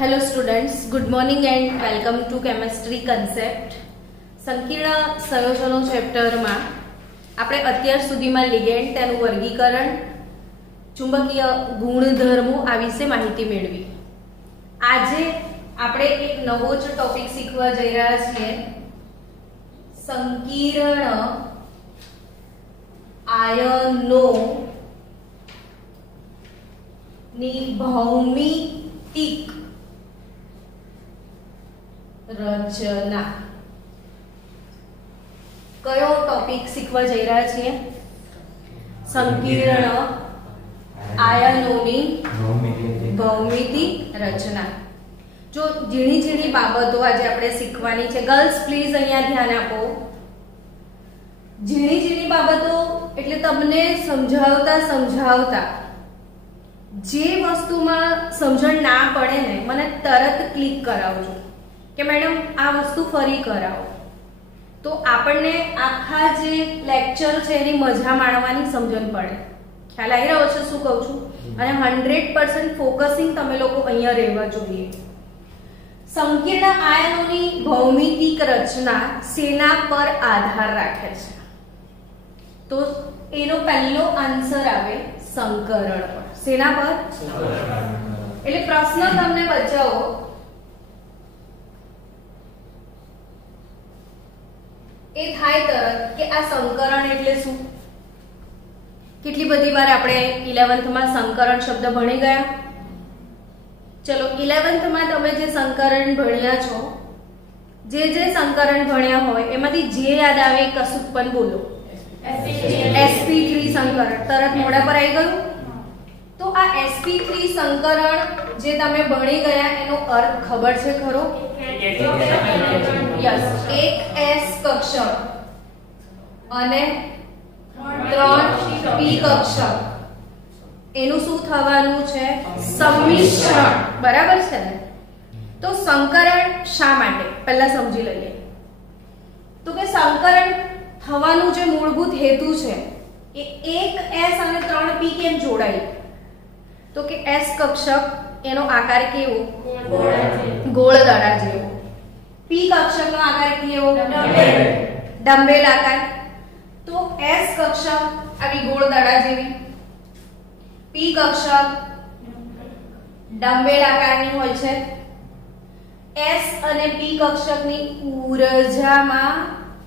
Hello students, good morning and welcome to chemistry concept. સંકીર્ણ સંયોજનો ચેપ્ટરમાં આપણે અત્યાર સુધીમાં લિગેન્ડ, તેનું વર્ગીકરણ, ચુંબકીય ગુણધર્મો આ વિશે માહિતી મેળવી. આજે આપણે એક નવો જ ટોપિક શીખવા જઈ રહ્યા છીએ. સંકીર્ણ આયનો ની ભૌમિતિક રચના. કયો ટોપિક શીખવા જઈ રહ્યા છીએ? સંકીર્ણ આયનોની ભૌમિતિક રચના. જો ઝીણી ઝીણી બાબતો આજે આપણે શીખવાની છે. ગર્લ્સ પ્લીઝ અહીંયા ધ્યાન આપો. ઝીણી ઝીણી બાબતો એટલે તમને સમજાવતા જે વસ્તુમાં સમજણ ના પડે ને મને તરત ક્લિક કરાવજો કે મેડમ આ વસ્તુ ફરી કરાવો, તો આપણને આખા જે લેક્ચર છે એની મજા માણવાની સમજણ પડે. ખ્યાલ આવી રહ્યો છે શું કહું છું? અને 100% ફોકસિંગ તમે લોકો અહીંયા રહેવા જોઈએ. સંકીર્ણ આયનોની ભૌમિતિક રચના શેના પર આધાર રાખે છે? તો એનો પહેલો આન્સર આવે સંકરણ પર. શેના પર? એટલે પ્રશ્ન તમને બચાવો, એ થાય તરત કે આ સંકરણ એટલે શું? કેટલી બધી વાર આપણે 11th માં સંકરણ શબ્દ ભણી ગયા. ચલો 11th માં તમે જે સંકરણ ભણ્યા છો, જે સંકરણ ભણ્યા હોય એમાંથી જે યાદ આવે કશુંક પણ બોલો. sp3 સંકરણ તરત મોઢા પર આવી ગયું. તો આ sp3 સંકરણ જે તમે ભણી ગયા એનો અર્થ ખબર છે ખરો? યસ, એક s કક્ષક અને 3 p કક્ષક, એનું શું થવાનું છે? સંમિશ્રણ. બરાબર છે ને? તો સંકરણ શા માટે પહેલા સમજી લઈએ. તો કે સંકરણ થવાનું જે મૂળભૂત હેતુ છે એ એક s અને 3 p કેમ જોડાય? તો કે s કક્ષક એનો આકાર કેવો? ગોળ દડા જેવો. p કક્ષકનો આકાર કેવો? ડંબેલ આકાર. તો s કક્ષક આવી ગોળ દડા જેવી, p કક્ષક ડંબેલ આકારની હોય છે. s અને p કક્ષકની ઊર્જામાં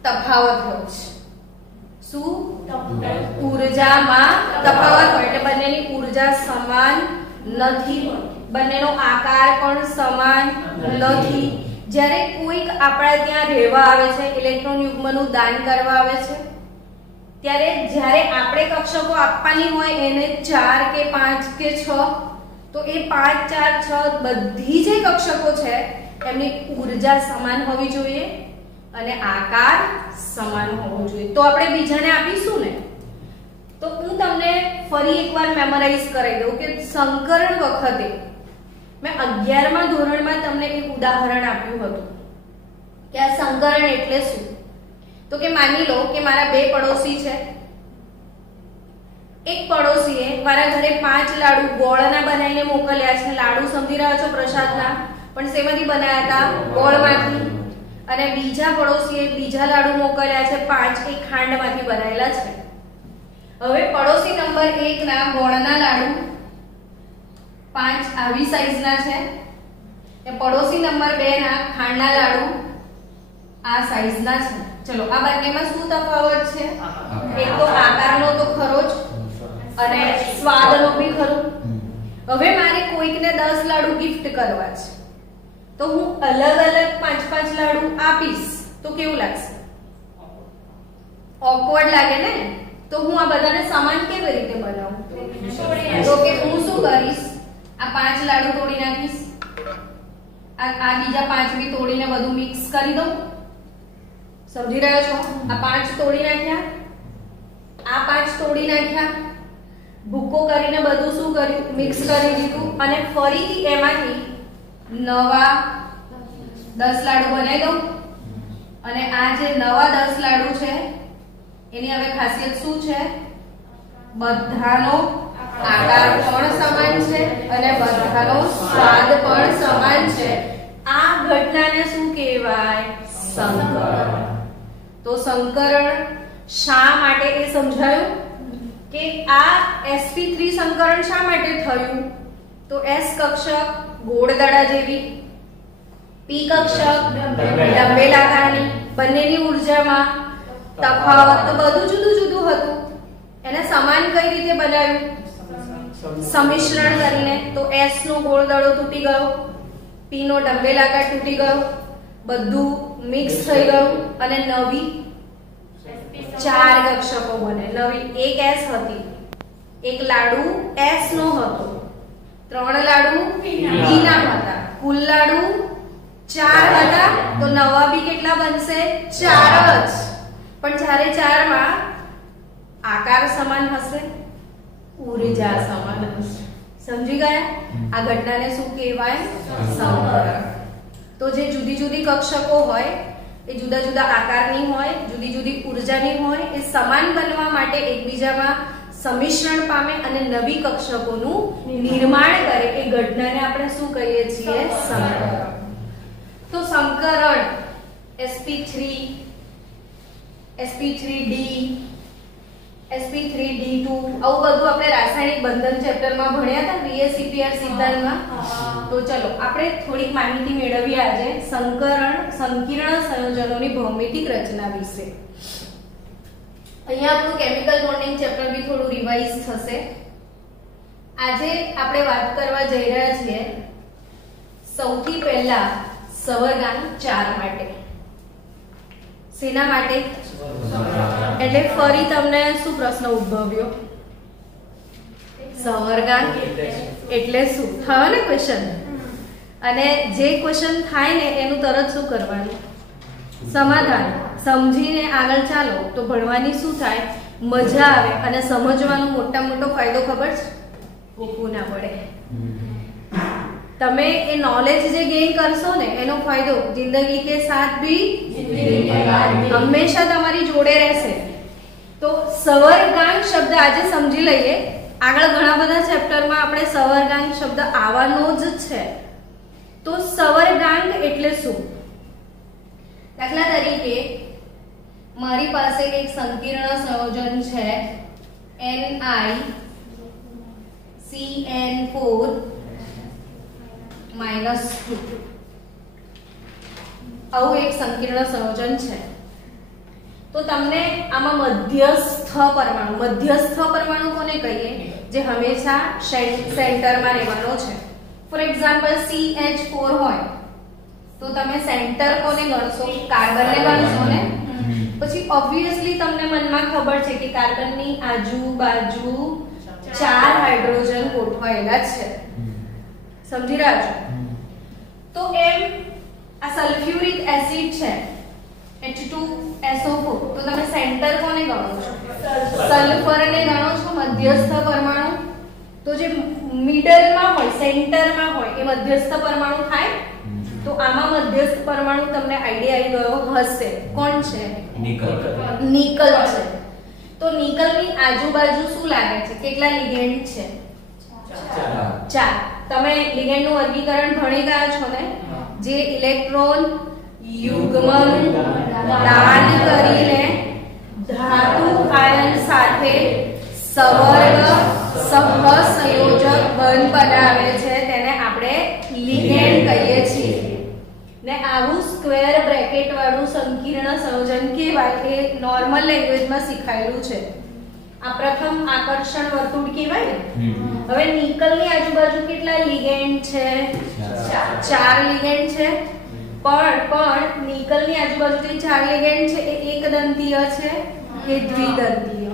તફાવત હોય છે. શું? ઊર્જામાં તફાવત હોય એટલે બંનેની ઊર્જા સમાન નથી, બંનેનો આકાર પણ સમાન નથી. જ્યારે કોઈક આપણા ત્યાં રહેવા આવે છે, ઇલેક્ટ્રોન યુગ્મનું દાન કરવા આવે છે, ત્યારે જ્યારે આપણે કક્ષકો આપવાની હોય એને 4 કે 5 કે 6, તો એ 5 4 6 બધી જે કક્ષકો છે એમની ઊર્જા સમાન હોવી જોઈએ અને આકાર સમાન હોવો જોઈએ. તો આપણે બીજાને આપીશું ને. તો હું તમને ફરી એકવાર મેમોરાઇઝ કરાવી દઉં કે સંકરણ વખતે મેં 11મા ધોરણમાં તમને એક ઉદાહરણ આપ્યું હતું કે આ સંકરણ એટલે શું. તો કે માની લો કે મારા બે પડોશી છે. એક પડોશીએ મારા ઘરે 5 લાડુ ગોળના બનાવીને મોકલ્યા છે. લાડુ સમજી રહ્યા છો પ્રસાદના, પણ શેમાંથી બનાવ્યા હતા? ગોળમાંથી. અને બીજા પડોશીએ બીજા લાડુ મોકલ્યા છે 5, એ ખાંડમાંથી બનાવેલા છે. હવે પડોશી નંબર 1 ના ગોળના લાડુ 5 આવી સાઈઝના છે, એ પડોશી નંબર 2 ના ખાંડના લાડુ આ સાઈઝના છે. ચલો આ બંનેમાં શું તફાવત છે? એક તો આકારનો તો ખરો જ અને સ્વાદનો બી ખરો. હવે મારે કોઈકને 10 લાડુ ગિફ્ટ કરવા છે, તો હું અલગ અલગ 5 લાડુ આપીશ તો કેવું લાગશે? ઓકવર્ડ લાગે ને. તો હું આ બધાને સમાન કેવી રીતે બનાવું? તો કે હું શું કરીશ? આ 5 લાડુ તોડી નાખીશ, આ બીજા 5 બી તોડીને બધું મિક્સ કરી દઉં. સમજી રહ્યા છો? આ 5 તોડી નાખ્યા, આ 5 તોડી નાખ્યા, ભૂકો કરીને બધું શું કર્યું? મિક્સ કરી દીધું. અને ફરીથી એમાંથી નવા 10 લાડુ બનાવી દઉં. અને આ જે નવા 10 લાડુ છે એની હવે ખાસિયત શું છે? બધાનો આકાર પણ સમાન છે અને બધાનો સ્વાદ પણ સમાન છે. આ ઘટનાને શું કહેવાય? સંકરણ. તો સંકરણ શા માટે એ સમજાયું કે આ sp3 સંકરણ શા માટે થયું? તો s કક્ષક ગોળ દડા જેવી, p કક્ષક ડંબેલ આકારની, બંનેની ઊર્જામાં તફાવત તો બધું જુદું જુદું હતું. એને સમાન કઈ રીતે બનાવ્યું? સંમિશ્રણ કરીને. તો s નો ગોળ દડો તૂટી ગયો, p નો ડંબેલ આકાર તૂટી ગયો, બધું મિક્સ થઈ ગયું અને નવી 4 કક્ષકો બને. નવી એક s હતી, એક લાડુ s નો હતો, 3 લાડુ p ના હતા, કુલ લાડુ 4 હતા. તો નવા બી કેટલા બનશે? 4 જ. પણ જ્યારે 4 માં આકાર સમાન હશે, ઊર્જા સમાન હશે. સમજી ગયા? આ ઘટનાને શું કહેવાય? સંકરણ. તો જે જુદી જુદી કક્ષકો હોય એ જુદા જુદા આકારની હોય, જુદી જુદી ઊર્જાની હોય, એ સમાન બનવા માટે એકબીજામાં સંમિશ્રણ પામે અને નવી કક્ષકોનું નિર્માણ કરે. એ ઘટનાને આપણે શું કહીએ છીએ? સંકરણ. તો સંકરણ sp3, sp3d, sp3d2 આવું બધું આપણે રાસાયણિક બંધન ચેપ્ટરમાં ભણ્યા હતા VSEPR સિદ્ધાંતમાં. તો ચલો આપણે થોડીક માહિતી મેળવીએ આજે સંકીર્ણ સંયોજનોની ભૌમિતિક રચના વિશે. અહીંયા આપણું કેમિકલ બોન્ડિંગ ચેપ્ટર બી થોડું રિવાઇઝ થશે. આજે આપણે વાત કરવા જઈ રહ્યા છીએ સૌથી પહેલા સવર્ગાન 4 માટે. શેના માટે? એટલે ફરી તમને શું પ્રશ્ન ઉદ્ભવ્યો? સવર્ગાન એટલે શું થયો ને ક્વેશ્ચન? અને જે ક્વેશ્ચન થાય ને એનું તરત શું કરવાનું? સમાધાન. સમજીને આગળ ચાલો તો ભણવાની શું થાય? મજા આવે અને સમજવાનો મોટા મોટો ફાયદો ખબર છે? ભૂખવું ના પડે. તમે એ નોલેજ જે ગેઇન કરશો ને એનો ફાયદો જિંદગી કે સાથ ભી હંમેશા તમારી જોડે રહેશે. તો સવર્ગાંક શબ્દ આજે સમજી લઈએ. આગળ ઘણા બધા ચેપ્ટરમાં આપણે સવર્ગાંક શબ્દ આવવાનો જ છે. તો સવર્ગાંક એટલે શું? દાખલા તરીકે મારી પાસે એક સંકીર્ણ સંયોજન છે NiCN4 -2. આવું એક સંકીર્ણ સંયોજન છે. તો તમને આમાં મધ્યસ્થ પરમાણુ કોને કહીએ? જે હંમેશા સેન્ટરમાં રહેવાનો છે. ફોર એક્ઝામ્પલ CH4 હોય તો તમે સેન્ટર કોને ગણશો? કાર્બનને ગણશો ને. પછી ઓબ્વિયસલી તમને મનમાં ખબર છે કે કાર્બનની આજુબાજુ 4 હાઇડ્રોજન ગોઠવાયેલા છે. સમજી રહ્યા છો? તો એમ આ સલ્ફ્યુરિક એસિડ છે H2SO4 તો તમે સેન્ટર કોને ગણો છો? સલ્ફરને ગણો છો, મધ્યસ્થ પરમાણુ. તો જે મિડલમાં હોય, સેન્ટરમાં હોય એ મધ્યસ્થ પરમાણુ થાય. તો આમાં મધ્યસ્થ પરમાણુ તમને આઈડિયા આવી ગયો હશે. કોણ છે? નિકલ છે. તો નિકલની આજુબાજુ શું લાગે છે? કેટલા લિગેન્ડ છે? 4. તમે લિગેન્ડ નું વર્ગીકરણ ભણી ગયા છો ને? જે ઇલેક્ટ્રોન યુગ્મન દાન કરીને ધાતુ આયન સાથે સવર્ગ સહસંયોજક બંધ બનાવે છે તેને આપણે લિગેન્ડ કહીએ છીએ. ને આવું સ્ક્વેર બ્રેકેટ વાળું સંકીર્ણ સંયોજન કહેવાય. એ નોર્મલ લેંગ્વેજમાં શીખાયેલું છે. આ પ્રથમ આકર્ષણ વર્તુળ કહેવાય ને. હવે નિકલની આજુબાજુ કેટલા લિગેન્ડ છે? 4 લિગેન્ડ છે. પણ નિકલની આજુબાજુ જે 4 લિગેન્ડ છે એ એકદંતીય છે કે દ્વિદંતીય?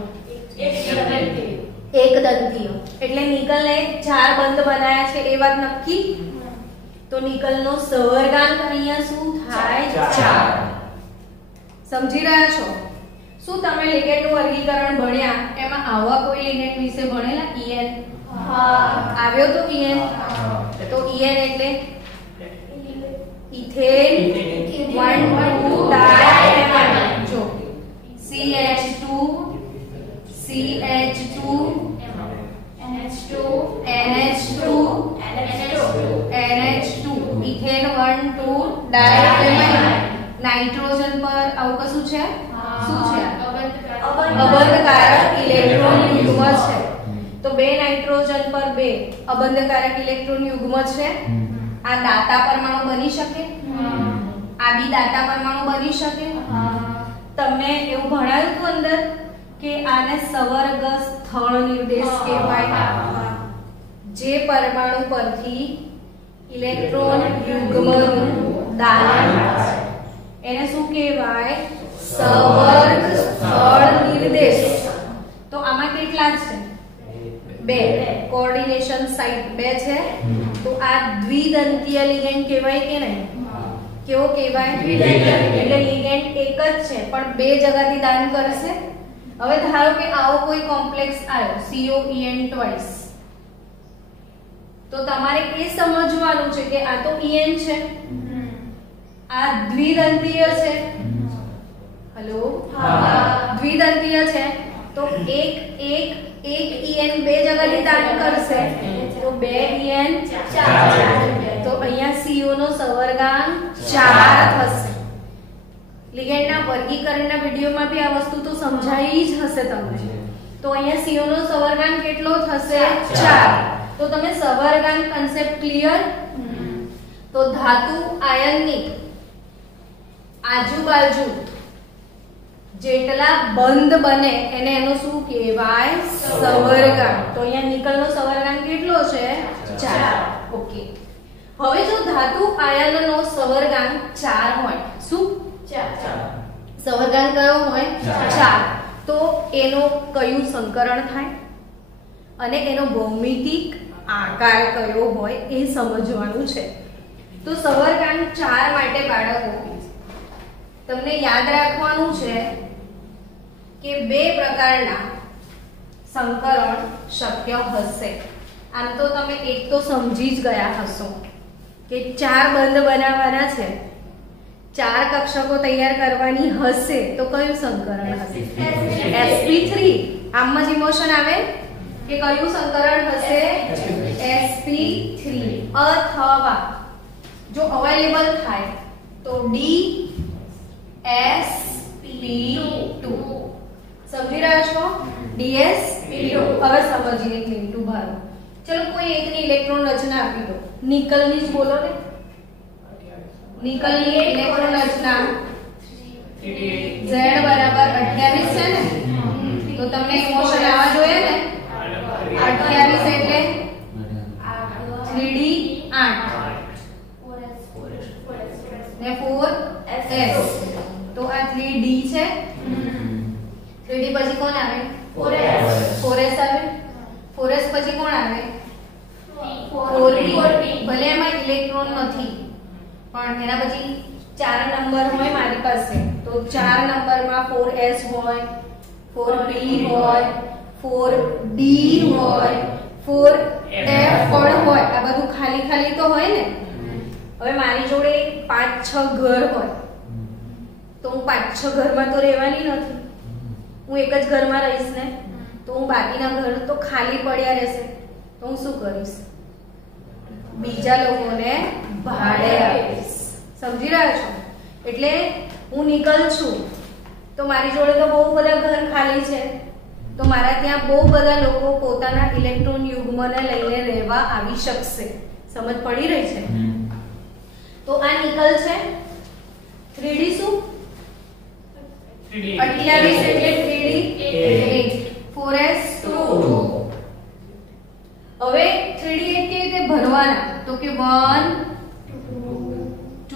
એકદંતીય. એટલે નિકલને 4 બંધ બનાયા છે એ વાત નક્કી. તો નિકલનો સવર્ગાંક અહીંયા શું થાય? 4. સમજી રહ્યા છો? શું તમે લિગેન્ડનું વર્ગીકરણ ભણ્યા? એમાં આવા કોઈ લિગેન્ડ વિશે ભણેલા? EN આવ્યો તો EN. તો EN એટલે ઇથેન 1,2-diamine. જો CH2 CH2 ethane 1 2 dimethyl nitrogen પર આવું કશું છે શું છે અબંધકારક ઇલેક્ટ્રોન યુગ્મ છે તો બે નાઇટ્રોજન પર બે અબંધકારક ઇલેક્ટ્રોન યુગ્મ છે આ દાતા પરમાણુ બની શકે આ બી દાતા પરમાણુ બની શકે તમને એવું ભણાયું હતું અંદર કે આને સવર્ગ સ્થળ નિર્દેશ કહેવાય જે પરમાણુ પરથી ઇલેક્ટ્રોન યુગ્મનું દાન એને શું કહેવાય સવર્ગ સ્થળ નિર્દેશ તો આમાં કેટલા છે બે કોઓર્ડિનેશન સાઇટ બે છે તો આ દ્વિદંતીય લિગેન્ડ કહેવાય કે નહીં કેવો કહેવાય એટલે લિગેન્ડ એક જ છે પણ બે જગ્યાથી દાન કરશે હવે ધારો કે આવો કોઈ કોમ્પ્લેક્સ આવ્યો COEN ટ્વાઇસ તો તમારે એ સમજવાનું છે કે આ તો EN છે આ દ્વિદંતીય છે હેલો દ્વિદંતીય છે તો એક EN બે જગ્યાથી દાન કરશે તો બે EN 4 તો અહીંયા CO નો સવર્ગાંક 4 થશે લિગેન્ડના વર્ગીકરણના વિડિયોમાં બી આ વસ્તુ તો સમજાઈ જ હશે તમને તો અહીંયા CO નો સવર્ગાંક કેટલો થશે 4 તો તમે સવર્ગાંક કન્સેપ્ટ ક્લિયર તો ધાતુ આયનની આજુબાજુ જેટલા બંધ બને એને એનો શું કહેવાય સવર્ગાંક તો અહીંયા નિકલનો સવર્ગાંક કેટલો છે 4 ઓકે હવે જો ધાતુ આયનનો સવર્ગાંક 4 હોય શું 4 સવર્ગાંક કયો હોય 4 તો એનો કયું સંકરણ થાય અને એનો ભૌમિતિક આકાર કયો હોય એ સમજવાનું છે તો સવર્ગાંક 4 માટે બાળકો તમને યાદ રાખવાનું છે કે બે પ્રકારના સંકરણ શક્ય હશે આમ તો તમે એક તો સમજી જ ગયા હશો કે 4 બંધ બનાવવાના છે 4 કક્ષકો તૈયાર કરવાની હશે તો કયું સંકરણ હશે sp3 આમ જ ઇમોશન આવે કે કયું સંકરણ હશે sp3 અથવા જો અવેલેબલ થાય તો dsp2 સમજી રહ્યા છો dsp2 હવે સમજીએ એક મિનિટ ઉભા રહો ચલો કોઈ એકની ઇલેક્ટ્રોન રચના આપી દો નિકલની જ બોલો ને નિકલની ઇલેક્ટ્રોન રચના Z બરાબર 28 છે ને તો તમને ઇમોશન આવવા જોઈએ ને 28 એટલે 3d 8 ને 4s તો આ 3d છે 3d પછી કોણ આવે 4s આવે 4s પછી કોણ આવે 4p ભલે એમાં ઇલેક્ટ્રોન નથી પણ એના પછી 4 નંબર હોય મારી પાસે તો 4 નંબરમાં 4s હોય 4p હોય 4d હોય 4f પણ હોય આ બધું ખાલી ખાલી તો હોય ને હવે મારી જોડે 5-6 ઘર હોય તો હું 5-6 ઘરમાં તો રહેવાની નથી હું એક જ ઘરમાં રહીશ ને તો હું બાકીના ઘર તો ખાલી પડ્યા રહેશે તો હું શું કરીશ બીજા લોકોને ભાડે આપીશ સમજી રહ્યા છો એટલે હું નિકલ છું તો મારી જોડે તો બહુ બધા ઘર ખાલી છે તો મારા ત્યાં બહુ બધા લોકો પોતાના ઇલેક્ટ્રોન યુગ્મને લઈને રહેવા આવી શકશે સમજ પડી રહી છે તો આ નિકલ છે 3d શું 28 એટલે 3d 8 4s 2 હવે 3d 8 કેવી રીતે ભરવાના તો કે 1 2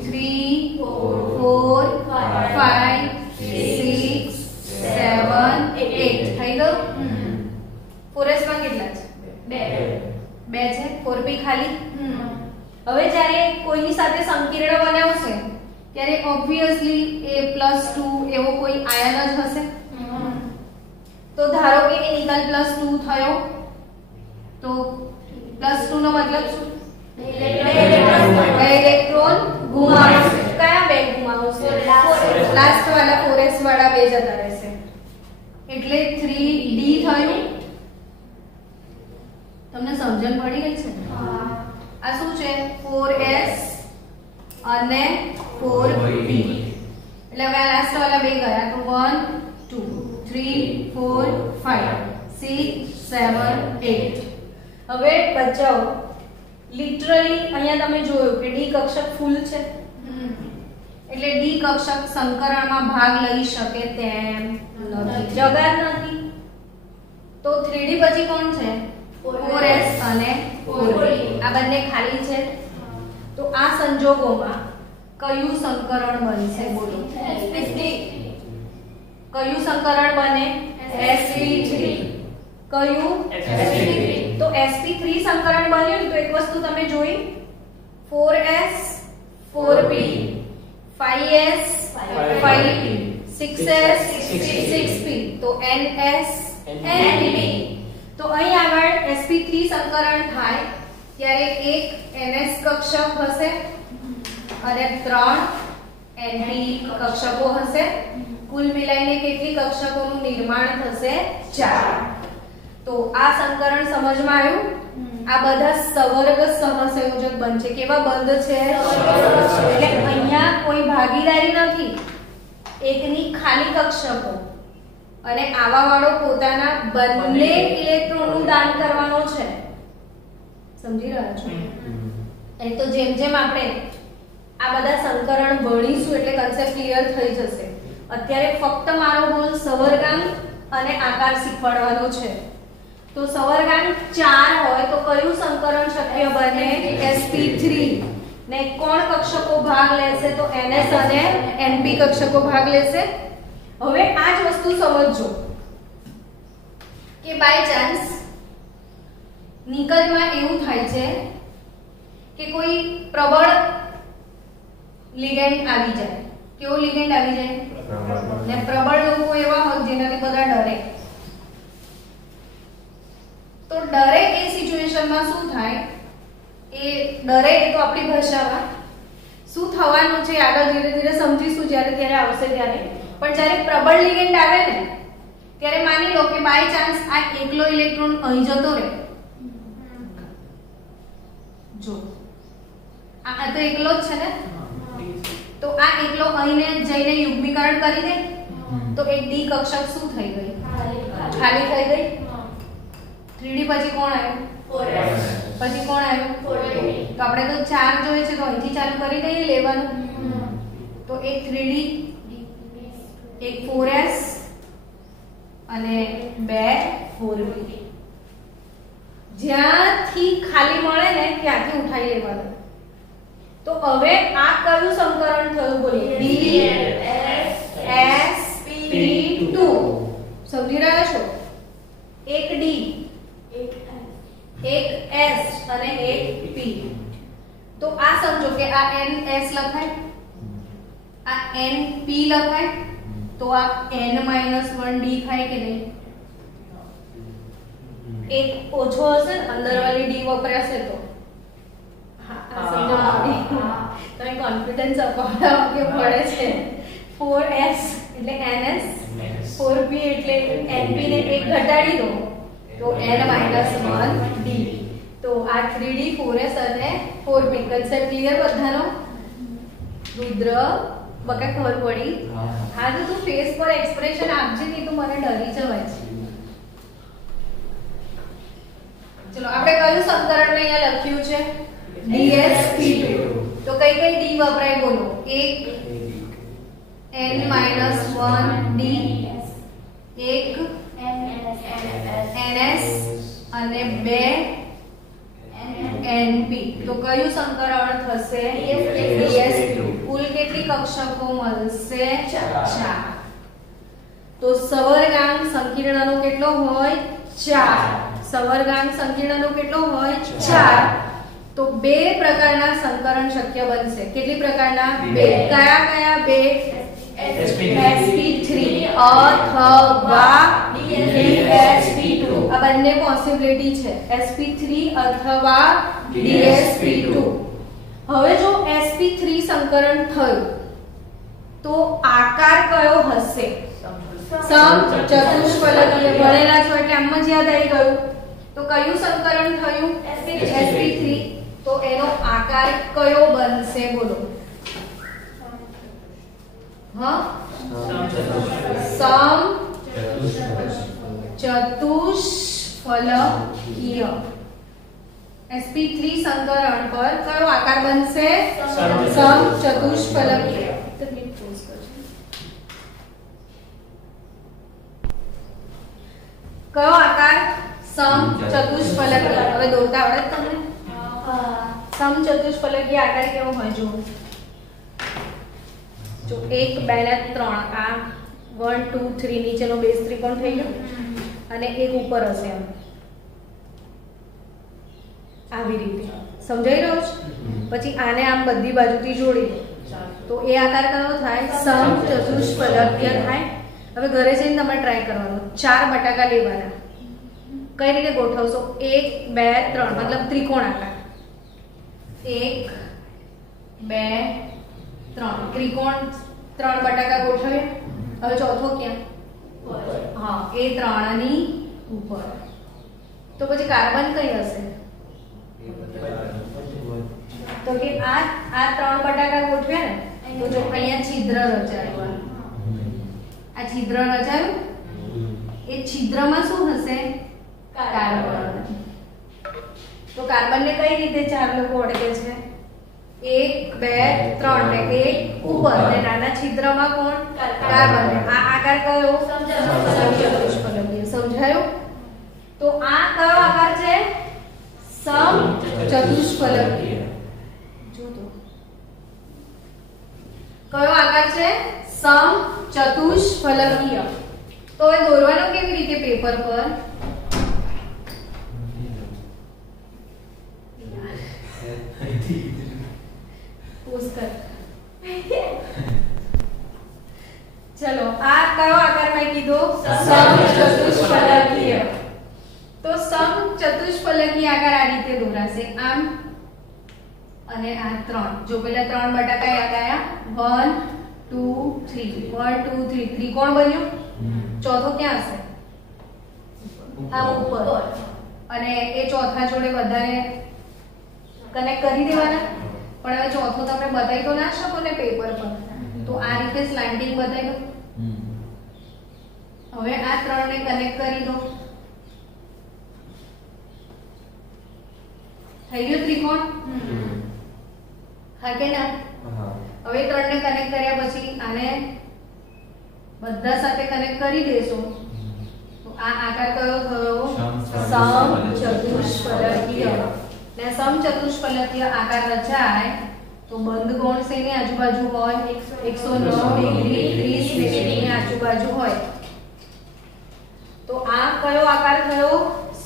3 4 5 6 7 8 થઈ ગયું 4s માં કેટલા છે 2 છે 4p ખાલી હવે જ્યારે કોઈની સાથે સંકીર્ણ બનાવશે ત્યારે ઓબ્વિયસલી a + 2 એવો કોઈ આયન જ હશે તો ધારો કે એ નિકલ +2 થયો તો +2 નો મતલબ શું ઇલેક્ટ્રોન ગુમાવશે કયા બે ગુમાવશે લાસ્ટ વાળા 4s વાળા બે જતા રહેશે એટલે 3d થયું તમને સમજણ પડી ગઈ છે? આ શું છે? 4s અને 4p. એટલે હવે આ લાસ્ટ વાળા બે ગયા તો 1 2 3 4 5 6 7 8. હવે બચાવો. લિટરલી અહીંયા તમે જોયું કે ડી કક્ષક ફૂલ છે, એટલે ડી કક્ષક સંકરણમાં ભાગ લઈ શકે તેમ નથી, જગા જ નથી. તો 3D પછી કોણ છે? 4s અને 4p. આ બંને ખાલી છે. તો આ સંજોગોમાં કયું સંકરણ બનશે? બોલો. કયું સંકરણ બને? sp3. કયું? sp3. તો sp3 સંકરણ બન્યું તો એક વસ્તુ તમે જોઈ, 4s 4p 5s 5p 6s 6p તો ns np. તો અહીં આગળ sp3 સંકરણ થાય ત્યારે એક ns કક્ષક હશે અને 3 np કક્ષકો હશે. કુલ મિલાઈને કેટલી કક્ષકોનું નિર્માણ થશે? 4. તો આ સંકરણ સમજમાં આવ્યું? આ બધા સવર્ગ સહસંયોજક બનશે. કેવા બંધ છે? એટલે અહીંયા કોઈ ભાગીદારી નથી, એકની ખાલી કક્ષકો અને આવા વાળો પોતાના બંને ઇલેક્ટ્રોનનું દાન કરવાનો છે. સમજી રહ્યા છો? એ તો જેમ જેમ આપણે આ બધા સંકરણ ભણીશું એટલે કન્સેપ્ટ ક્લિયર થઈ જશે. અત્યારે ફક્ત મારો ગોલ સવર્ગાંક અને આકાર શીખવાડવાનો છે. તો સવર્ગાંક 4 હોય તો કયું સંકરણ શક્ય બને? sp3. ને કોણ કક્ષકો ભાગ લેશે? તો ns અને np કક્ષકો ભાગ લેશે. હવે આ જ વસ્તુ સમજજો કે બાય ચાન્સ નિકલમાં એવું થાય છે કે કોઈ પ્રબળ લિગેન્ડ આવી જાય. કેવો લિગેન્ડ આવી જાય? ને પ્રબળ લોકો એવા હોય જેનાથી બધા ડરે. તો ડરે એ સિચ્યુએશનમાં શું થાય? એ ડરે એ તો આપણી ભાષામાં શું થવાનું છે આગળ ધીરે ધીરે સમજીશું જ્યારે ત્યારે આવશે ત્યારે. પણ જ્યારે પ્રબળ લિગેન્ડ આવે ને ત્યારે માની લો કે બાય ચાન્સ આ એકલો ઇલેક્ટ્રોન અહીં જતો રહે. જો આ તો એકલો જ છે ને, તો આ એકલો અહીંને જઈને યુગ્મીકરણ કરી દે તો એક ડી કક્ષક શું થઈ ગઈ? ખાલી થઈ ગઈ. 3D પછી કોણ આવ્યું? 4s. પછી કોણ આવ્યું? 4p. તો આપણે તો 4 જોઈએ છે તો અહીંથી ચાલુ કરી દઈએ લેવાનું. તો એક 3D, એક 4s અને 2 4p. જ્યાંથી ખાલી મળે ને ત્યાંથી ઉઠાઈ લેવાનું. તો હવે આ કયું સંકરણ થયું? બોલીએ. dsp2. સમજી રહ્યા છો? એક d, એક s અને એક p. તો આ સમજો કે આ ns લખાય, આ np લખાય, તો આ n-1d થાય કે નહીં? એક ઓછો હશે ને અંદર વાળી d વપરાશે તો સમજો તમે કોન્ફિડન્સ અપાવવા કે પડે છે. 4s એટલે ns, 4p એટલે np ને એક ઘટાડી દો તો n-1d. તો આ 3d 4s અને 4p કન્સેપ્ટ ક્લિયર બધાનો? રુદ્ર બકા ખબર પડી? હા તો તું ફેસ પર એક્સપ્રેશન આપજે નહીં તો મને ડરી જવાય છે. ચલો આપણે કયું સંકરણ અહીંયા લખ્યું છે? dsp2. તો કઈ કઈ d વપરાય બોલો? એક n-1d, એક ns અને 2 np. તો કયું સંકરણ થશે? dsp2. કુલ કેટલી કક્ષકો મળશે? 4. તો સવર્ગાંક સંકીર્ણનો કેટલો હોય? 4. સવર્ગાંક સંકીર્ણનો કેટલો હોય? 4. તો બે પ્રકારના સંકરણ શક્ય બનશે. કેટલી પ્રકારના? બે. કયા કયા બે? sp3 અથવા dsp2. આ બંને પોસિબિલિટી છે, sp3 અથવા dsp2. હવે જો sp3 સંકરણ થયું તો આકાર કયો હશે? સમચતુષ્ફલકીય. ભણેલા છો એટલે આમ જ યાદ આવી ગયું. તો કયું સંકરણ થયું? sp3. તો એનો આકાર કયો બનશે બોલો? સમચતુષ્ફલકીય. sp3 સંકરણ પર કયો આકાર બનશે? સમચતુષ્ફલકીય. કયો આકાર? સમચતુષ્ફલકીય. હવે દોરતા આવડે તમને? સમચતુષ્ફલકીય આકાર કેવો હોય જો? જો 1 2 ને 3 આ 1 2 3 નીચેનો બેઝ ત્રિકોણ થઈ ગયો અને એક ઉપર હશે એમ આવી રીતે. સમજાઈ રહ્યો છે? પછી આને આમ બધી બાજુથી જોડી દો તો એ આકાર કયો થાય? સમચતુષ્ફલકીય થાય. હવે ઘરે જઈને તમારે ટ્રાય કરવાનું. 4 બટાકા લેવાના. કઈ રીતે ગોઠવશો? 1 2 3 મતલબ ત્રિકોણ આકાર. 1 2 3 ત્રિકોણ. 3 બટાકા ગોઠવે. હવે ચોથો ક્યાં? હા, એ 3 ની ઉપર. તો પછી કાર્બન કઈ હશે? તો કે આ 3 બટાકા ગોઠવ્યા ને તો જો અહીંયા છિદ્ર રચાયું. આ છિદ્ર રચાયું. એ છિદ્રમાં શું હશે? કાર્બન. તો કાર્બનને કઈ રીતે 4 લોકો ઓળખે છે? 1 2 3 ને 1 ઉપર ને નાના છિદ્રમાં કોણ? કાર્બન. આ આકાર કયો? સમચતુષ્ફલકીય. સમજાયું? તો આ કયો આકાર છે? સમચતુષ્ફલકીય. જો તો કયો આકાર છે? સમચતુષ્ફલકીય. તો એ દોરવાનો કેવી રીતે પેપર પર? ચલો આ કયો આકાર મેં કીધો? સમચતુષ્ફલકીય. તો સમચતુષ્ફલકીય આકાર આ રીતે દોરાશે આમ અને આ 3. જો પેલા 3 બટાકા યાદ આયા? 1 2 3 1 2 3 ત્રિકોણ બન્યો. ચોથો ક્યાં હશે? આ ઉપર. અને એ ચોથા જોડે બધાને કનેક્ટ કરી દેવાના. પણ હવે ચોથો તમે બતાવી તો ના શકો ને પેપર પર. તો આ રીતે સ્લાઇડિંગ બતાવી દો. હવે આ 3 ને કનેક્ટ કરી દો. થઈ ગયો ત્રિકોણ? હા કે ના? હવે 3 ને કનેક્ટ કર્યા પછી આને બધા સાથે કનેક્ટ કરી દેશો તો આ આકાર કયો થયો? સમચતુષ્ફલકીય. ને સમચતુષ્ફલકીય આકાર રચાય તો બંધ કોણ શેની આજુબાજુ હોય? 109 ડિગ્રી 30 મિનિટની આજુબાજુ હોય. તો આ કયો આકાર થયો?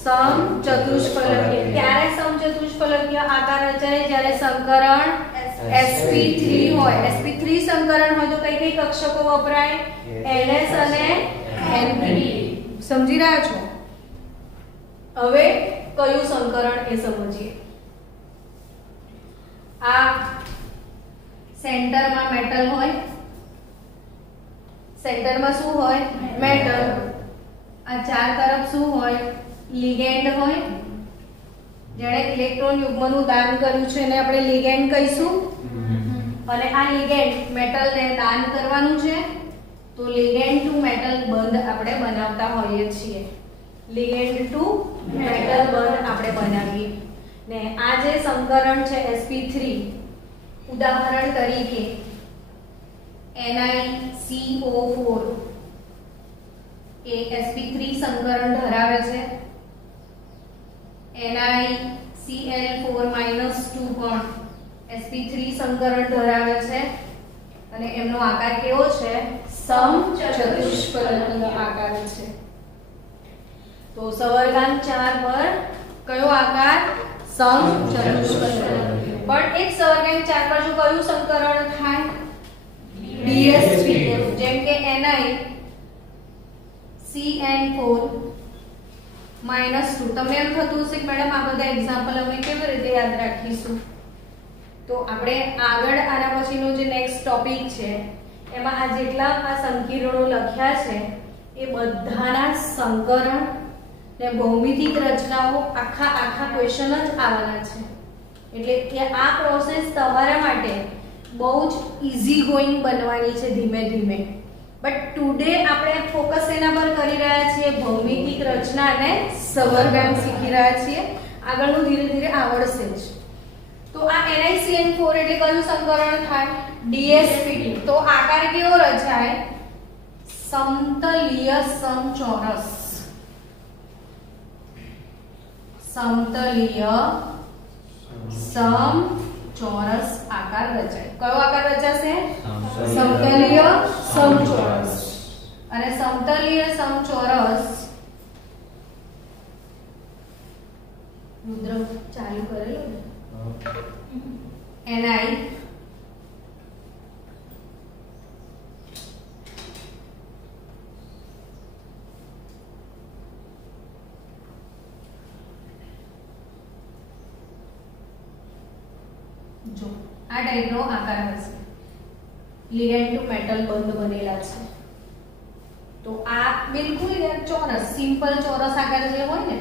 સમચતુષ્ફલકીય. ક્યારે સમચતુષ્ફલકીય આકાર રચાય? જ્યારે સંકરણ sp3 હોય. sp3 સંકરણ હોય તો કઈ કઈ કક્ષકો વપરાય? ns અને np. સમજી રહ્યા છો? હવે કયું સંકરણ એ સમજીએ. આ સેન્ટરમાં મેટલ હોય. સેન્ટરમાં શું હોય? મેટલ. આ ચાર તરફ શું હોય? લિગેન્ડ હોય. જેણે ઇલેક્ટ્રોન યુગ્મનું દાન કર્યું છે એને આપણે લિગેન્ડ કહીશું. અને આ લિગેન્ડ મેટલને દાન કરવાનું છે તો લિગેન્ડ ટુ મેટલ બંધ આપણે બનાવતા હોઈએ છીએ. લિગેન્ડ ટુ મેટલ બંધ આપણે બનાવીએ. ને આ જે સંકરણ છે sp3 ઉદાહરણ તરીકે NiCO4 એ sp3 સંકરણ ધરાવે છે. NiCl4 - 2 પણ sp3 સંકરણ ધરાવે છે અને એમનો આકાર કેવો છે? સમચતુષ્ફલકીય આકાર છે. તો સવર્ગાંક 4 પર કયો આકાર? સમચતુષ્ફલકીય. પણ એક સવર્ગાંક 4 પર જો કયું સંકરણ થાય? DSP. જેમ કે NiCN4 -2. તમને એમ થતું હશે કે મેડમ આ બધા એક્ઝામ્પલ અમે કેવી રીતે યાદ રાખીશું? તો આપણે આગળ આના પછીનો જે નેક્સ્ટ ટોપિક છે એમાં આ જેટલા આ સંકીર્ણો લખ્યા છે એ બધાના સંકરણ ને ભૌમિતિક રચનાઓ આખા ક્વેશ્ચન જ આવવાના છે, એટલે કે આ પ્રોસેસ તમારા માટે બહુ જ ઈઝી ગોઈંગ બનવાની છે ધીમે ધીમે. બટ ટુડે આપણે ફોકસ એના પર કરી રહ્યા છીએ, ભૌમિતિક રચના અને સવર્ગાંક શીખી રહ્યા છીએ. આગળનું ધીરે ધીરે આવડશે જ. તો આ NiCN4 એટલે કયું સંકરણ થાય? DsP2. તો આકાર કેવો રચાય? સમતલીય સમચોરસ. સમતલીય સમચોરસ આકાર રચાય. કયો આકાર રચાશે? સમતલીય સમચોરસ. અને સમતલીય સમચોરસ રુદ્ર ચાલુ કરેલો ને Ni જો આ ટાઈપનો આકાર હશે, લિગેન્ડ ટુ મેટલ બંધ બનેલા છે. તો આ બિલકુલ ચોરસ, સિમ્પલ ચોરસ આકાર જે હોય ને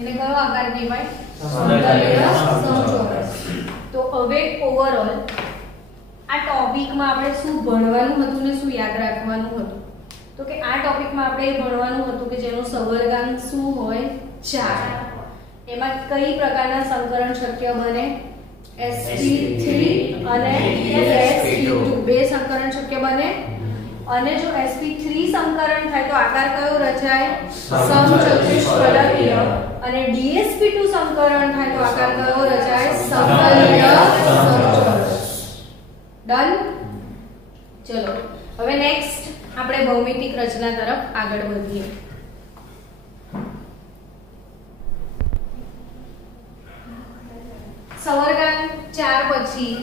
એને કયો આકાર કહેવાય? સમતલીય સમચોરસ. તો હવે ઓવરઓલ આ ટોપિકમાં આપણે શું ભણવાનું હતું ને શું યાદ રાખવાનું હતું? તો કે આ ટોપિકમાં આપણે ભણવાનું હતું કે જેનો સવર્ગાંક શું હોય? 4. એમાં કઈ પ્રકારના સંકરણ શક્ય બને? sp3 અને sp2 બે સંકરણ શક્ય બને. અને જો sp3 સંકરણ થાય તો આકાર કયો રચાય? સમચતુષ્ફલકીય. અને dsp2 સંકરણ થાય તો આકાર કયો રચાય? સમતલીય સમચોરસ. ડન. ચલો હવે નેક્સ્ટ આપણે ભૌમિતિક રચના તરફ આગળ વધીએ. સવર્ગાંક 4 પછી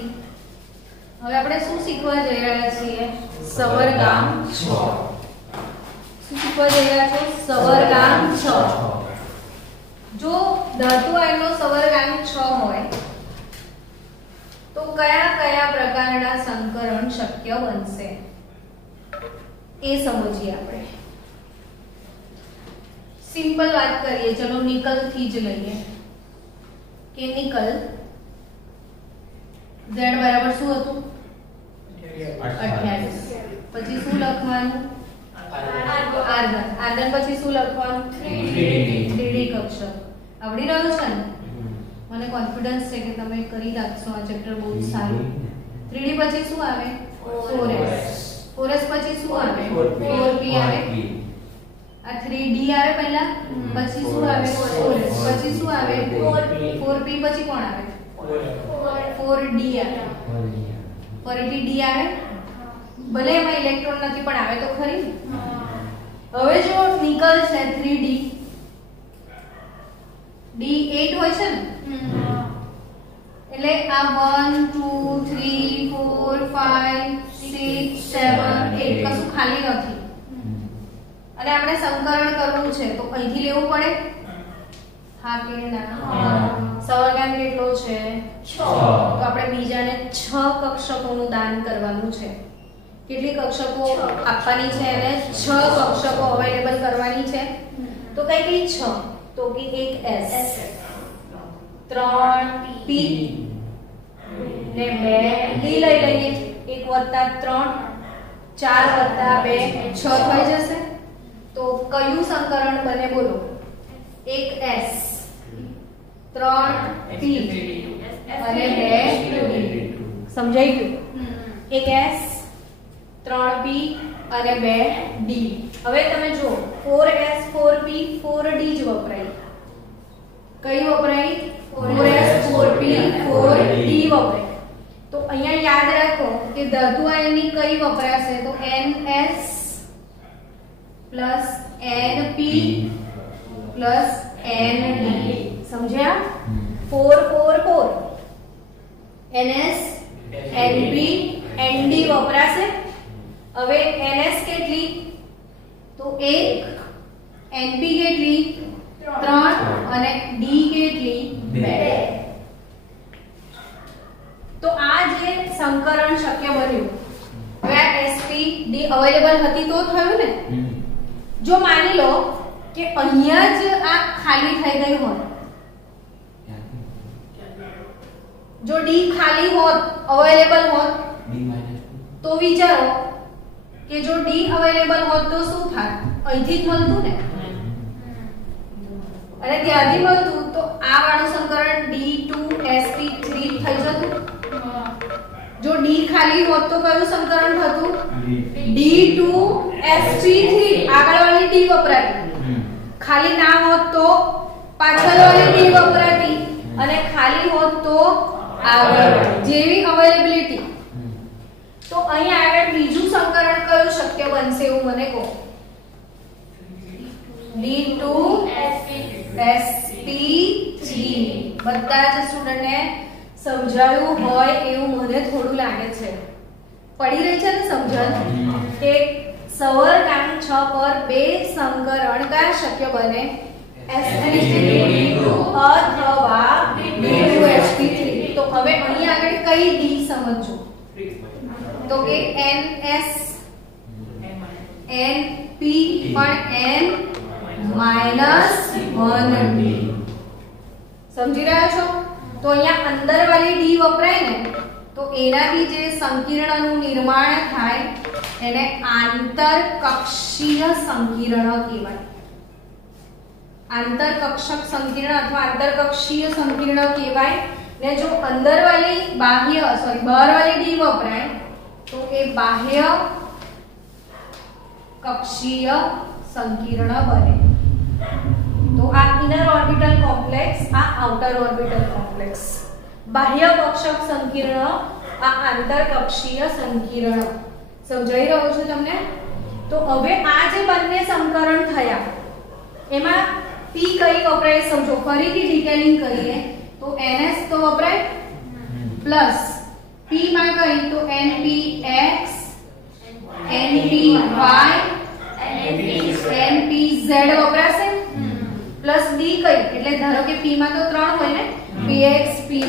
હવે આપણે શું શીખવા જઈ રહ્યા છીએ? સવર્ગાંક 6. શું શીખવા જઈ રહ્યા છો? સવર્ગાંક 6. જો ધાતુ આયનનો સવર્ગાંક 6 હોય તો કયા કયા પ્રકારના સંકરણ શક્ય બનશે એ સમજીએ આપણે. સિમ્પલ વાત કરીએ, ચલો નિકલ થી જ લઈએ કે નિકલ Z બરાબર શું હતું? 28. પછી શું લખવાનું? આર્ગન. આર્ગન પછી શું લખવાનું? 3D કક્ષક. આવડી રહ્યું છે ને? મને કોન્ફિડન્સ છે કે તમે કરી રાખશો આ ચેપ્ટર બહુ સારું. 3D પછી શું આવે? 4s. 4s પછી શું આવે? 4p આવે. આ 3D આવે પહેલા, પછી શું આવે? 4s. પછી શું આવે? 4p પછી કોણ આવે? 4d આવે. ફરીથી d આવે. ભલે એમાં ઇલેક્ટ્રોન નથી પણ આવે તો ખરી. હવે જો નિકલ છે 3d, d 8 હોય છે ને, એટલે આ 1 2 3 4 5 6 7 8 કશું ખાલી નથી. અને આપણે સંકરણ કરવું છે તો અહીંથી લેવું પડે. હા કે ના? સવર્ગાંક કેટલો છે? 6. તો આપણે બીજાને 6 કક્ષકોનું દાન કરવાનું છે. કેટલી કક્ષકો આપવાની છે? એને 6 કક્ષકો અવેલેબલ કરવાની છે. તો કઈ કઈ 6? તો કે એક s, 3 p ને 2 d લઈ લઈએ. 1 + 3 4 + 2 6 થઈ જશે. તો કયું સંકરણ બને બોલો? એક s, 3 p અને 2 d. સમજાઈ ગયું? એક s, 3p અને 2d. હવે તમે જો 4s 4p 4d જ વપરાય. કઈ વપરાય? 4s 4p 4d વપરાય. તો અહીંયા યાદ રાખો કે ધાતુ આયનની કઈ વપરાશે? તો ns +np +nd. સમજ્યા? 4 4 4 ns np nd વપરાશે. હવે ns કેટલી? તો 1, np કેટલી? 3 અને d કેટલી? 2. તો આ જે સંકરણ શક્ય બન્યું. હવે આ sp d અવેલેબલ હતી તો થયું ને. જો માની લો કે અહીંયા જ આ ખાલી થઈ ગઈ હોત, જો ડી ખાલી હોત, અવેલેબલ હોત, તો વિચારો કે જો ડી અવેલેબલ હોત તો શું થાત? અહીંથી જ મળતું ને, અને ત્યાંથી મળતું તો આ વાળું સંકરણ D2sp3 થઈ જતું. જો ડી ખાલી હોત તો કયું સંકરણ થતું? D2sp3. આગળવાળી ડી વપરાતી, ખાલી ના હોત તો પાછળવાળી ડી વપરાતી, અને ખાલી હોત તો આગળ જેવી અવેલેબિલિટી. તો અહીં આગળ બીજું સંકરણ કયું શક્ય બનશે એવું મને કહો? D2sp3. બધા જ સ્ટુડન્ટને સમજાયું હોય એવું મને થોડું લાગે છે. પડી રહી છે ને સમજણ કે સવર ક્રમાંક 6 પર બે સંકરણ કયા શક્ય બને? sp3 અથવા D2sp3. તો હવે અહીં આગળ કઈ ડી સમજો? તો કે ns np પણ n -1d. સમજી રહ્યા છો? તો અહીંયા અંદર વાળી ડી વપરાય ને તો એનાથી જે સંકીર્ણનું નિર્માણ થાય એને આંતરકક્ષીય સંકીર્ણ કહેવાય. આંતરકક્ષક સંકીર્ણ અથવા આંતરકક્ષીય સંકીર્ણ કહેવાય. ને જો અંદર વાળી બહાર વાળી ડી વપરાય તો એ બાહ્ય કક્ષીય સંકીર્ણ બને. તો આ ઇનર ઓર્બિટલ કોમ્પ્લેક્સ, આ આઉટર ઓર્બિટલ કોમ્પ્લેક્સ. બાહ્ય કક્ષક સંકીર્ણ, આ આંતરકક્ષીય સંકીર્ણ. સમજાઈ રહ્યું છે તમને? તો હવે આ જે બંને સંકરણ થયા એમાં p કઈ વપરાય સમજો. ફરીથી ડિટેલિંગ કરીએ તો ns તો વપરાય, પ્લસ p માં કઈ તો npx npy npz વપરાશે, પ્લસ d કઈ એટલે ધારો કે p માં તો 3 હોય ને, px py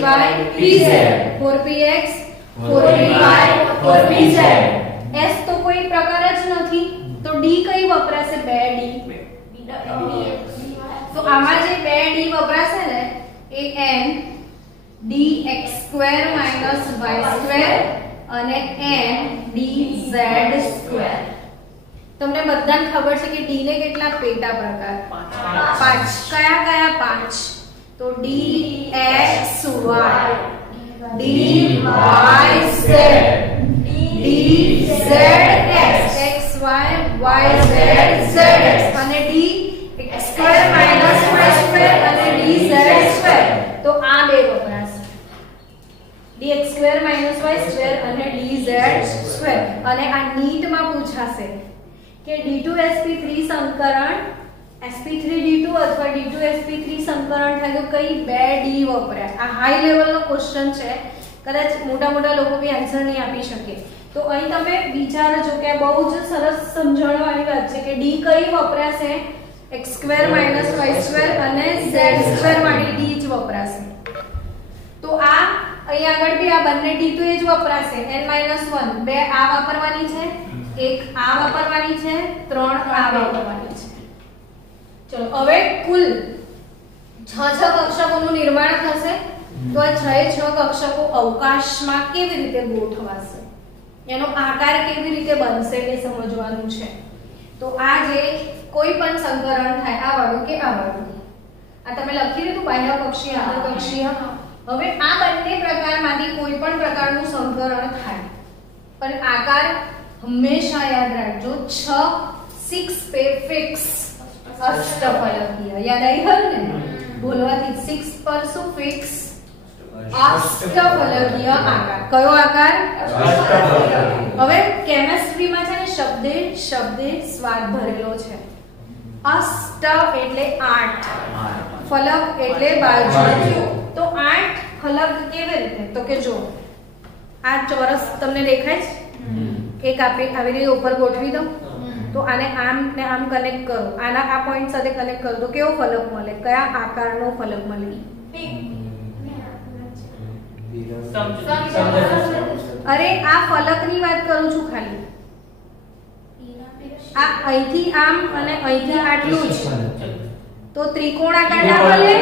pz, 4px 4py 4pz. s તો કોઈ પ્રકાર જ નથી તો d કઈ વપરાશે? 2d. તો આમાં જે 2d વપરાશે ને એ n dx2 - y2 અને n dz2. તમને બધાને ખબર છે કે d ને કેટલા પેટા પ્રકાર? 5. કયા કયા 5? તો dxy dyz dzx xy yz zx અને dx2 - y2 અને dz2. તો આ બે વપરાશે, dx2 - y2 અને dz2. અને આ નીટ માં પૂછાશે કે D2sp3 સંકરણ sp3d2 અથવા D2sp3 સંકરણ થાય તો કઈ બે ડી વપરાય? આ હાઈ લેવલનો ક્વેશ્ચન છે, કદાચ મોટા લોકો બી આન્સર નહીં આપી શકે. તો અહીં તમે વિચારજો કે બહુ જ સરસ સમજણવાળી વાત છે કે ડી કઈ વપરાશે? x2 - y2 અને z2 વાળી ડી જ વપરાશે. તો આ અહીં આગળ બી આ બંને ડી તો એ જ વપરાશે. n - 1 બે આ વાપરવાની છે, એક આ વાપરવાની છે, 3 આ વાપરવાની છે. ચલો હવે કુલ 6 કક્ષકોનું નિર્માણ થશે. તો આ 6 કક્ષકો અવકાશમાં કેવી રીતે ગોઠવાશે, એનો આકાર કેવી રીતે બનશે એ સમજવાનું છે. તો આ જે કોઈ પણ સંકરણ થાય, આ વાળું કે આ વાળું, આ તમે લખી દીધું બાહ્ય કક્ષીય આંતરકક્ષીય. હવે આ બંને પ્રકારમાંથી કોઈ પણ પ્રકારનું સંકરણ થાય પણ આકાર હંમેશા યાદ રાખજો 6 પે ફિક્સ અષ્ટફલકીય. યાદ આવી ગયું ને? બોલવાથી 6 પર શું ફિક્સ? અષ્ટફલકીય આકાર. કયો આકાર? અષ્ટફલકીય. હવે કેમિસ્ટ્રીમાં છે ને શબ્દે સ્વાદ ભરેલો છે. અષ્ટ એટલે 8, ફલક એટલે બાજુ. તો 8 ફલક કેવી રીતે? તો કે જો આ ચોરસ તમને દેખાય છે, એક આપી આવી રીતે ઉપર ગોઠવી દો તો આને આમ ને આમ કનેક્ટ કરો, આના આ પોઈન્ટ સાથે કનેક્ટ કરો તો કેવો ફલક મળે? કયા આકારનો ફલક મળે? અરે આ ફલકની વાત કરું છું ખાલી. આ અહીંથી આમ અને અહીંથી આટલું જ તો ત્રિકોણાકાર ના મળે.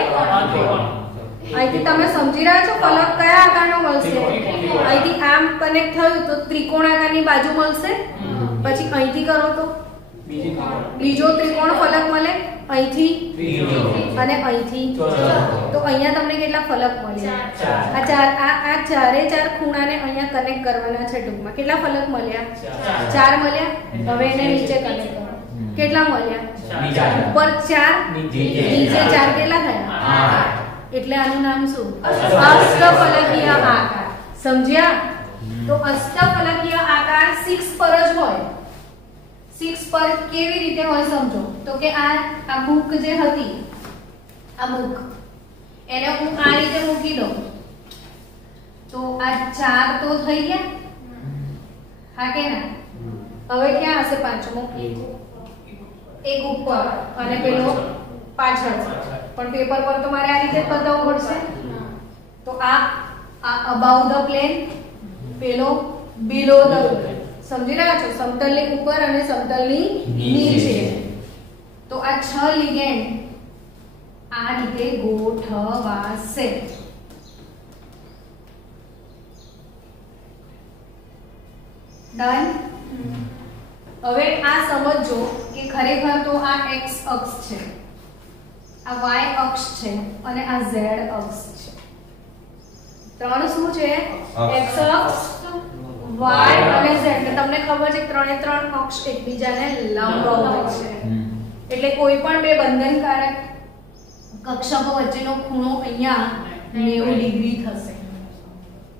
અહીંથી તમે સમજી રહ્યા છો ફલક કયા આકારનો મળશે? અહીંથી આમ કનેક્ટ થયું તો ત્રિકોણાકારની બાજુ મળશે. પછી અહીંથી કરો તો બીજો ત્રિકોણ ફલક મળે, અહીંથી અને અહીંથી. તો અહીંયા તમને કેટલા ફલક મળ્યા? આ ચારે ચાર ખૂણાને અહીંયા કનેક્ટ કરવાના છે ટૂંકમાં. કેટલા ફલક મળ્યા? 4 મળ્યા. હવે એને નીચે કનેક્ટ કરો. કેટલા મળ્યા? ઉપર 4, નીચે 4, કેટલા થયા? 8. એટલે આનું નામ શું? અષ્ટફલકીય આકાર. સમજ્યા? તો અષ્ટફલકીય આકાર 6 પર જ હોય. 6 પર કેવી રીતે હોય સમજો. તો કે આ બુક જે હતી, આ બુક એને હું આ રીતે મૂકી દઉં તો આ 4 તો થઈ ગયા. હા કે ના? હવે ક્યાં હશે પાંચમો? એક ઉપર અને પેલો પાછળ. પણ પેપર પર તો મારે આ રીતે બતાવવું પડશે. તો આ અબાઉ ધ પ્લેન, પેલો બિલો ધ પ્લેન. સમજી રહ્યા છો? સમતલની ઉપર અને સમતલની નીચે. તો આ 6 લિગેન્ડ આ રીતે ગોઠવાશે. ડન. હવે આ સમજો કે ખરેખર તો આ x અક્ષ છે, આ y અક્ષ છે અને આ z અક્ષ છે. ત્રણ શું છે? x અક્ષ, y અને z. તમને ખબર છે ત્રણે ત્રણ અક્ષ એકબીજાને લંબ હોય છે. એટલે કોઈ પણ બે બંધનકારક કક્ષકો વચ્ચેનો ખૂણો અહીંયા 90 ડિગ્રી થશે.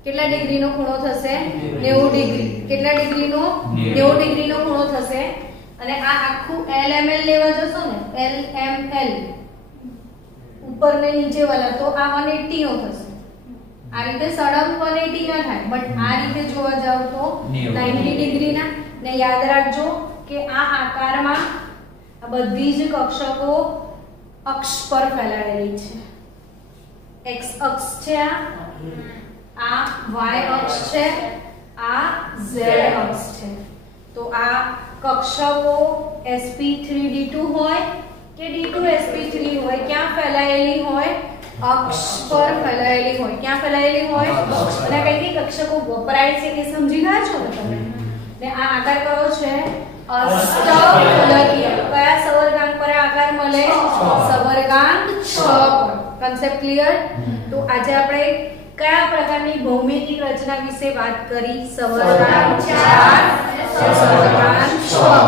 કેટલા ડિગ્રીનો ખૂણો થશે? 90 ડિગ્રી. કેટલા ડિગ્રીનો? 90 ડિગ્રીનો ખૂણો થશે. અને આ આખું LML લેવા જશો ને, LML ઉપર ને નીચે વાળા, તો આ 180 નો થશે. આ રીતે સળંગ 180 ના થાય, બટ આ રીતે જોવા જાવ તો 90 ડિગ્રી ના. ને યાદ રાખજો કે આ આકારમાં આ બધી જ કક્ષકો અક્ષ પર ફેલાયેલી છે. x અક્ષ છે, આ y અક્ષ છે, આ z અક્ષ છે. તો આ કક્ષકો sp3d2 હોય કે d2sp3 હોય, ક્યાં ફેલાયેલી હોય? અક્ષ પર ફેલાયેલી હોય. ક્યાં ફેલાયેલી હોય? અને કઈ કઈ કક્ષકો વપરાય છે એ સમજી ગયા છો ને તમે? ને આ આકાર કયો છે? અષ્ટફલકીય. કયા સવર્ગાંક પર આકાર મળે? સવર્ગાંક 6 પર. Concept clear? તો આજે આપણે કયા પ્રકારની ભૌમિતિક રચના વિશે વાત કરી? સવર્ગાંક 4, સવર્ગાંક 6.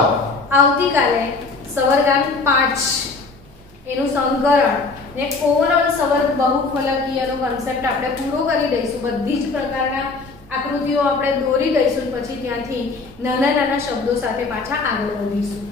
આવતીકાલે સવર્ગાંક 5 એનું સંકરણ ને ઓવરઓલ સવર્ગ બહુફલકીયનો કન્સેપ્ટ આપણે પૂરો કરી દઈશું. બધી જ પ્રકારના આકૃતિઓ આપણે દોરી દઈશું, પછી ત્યાંથી નાના નાના શબ્દો સાથે પાછા આગળ વધીશું.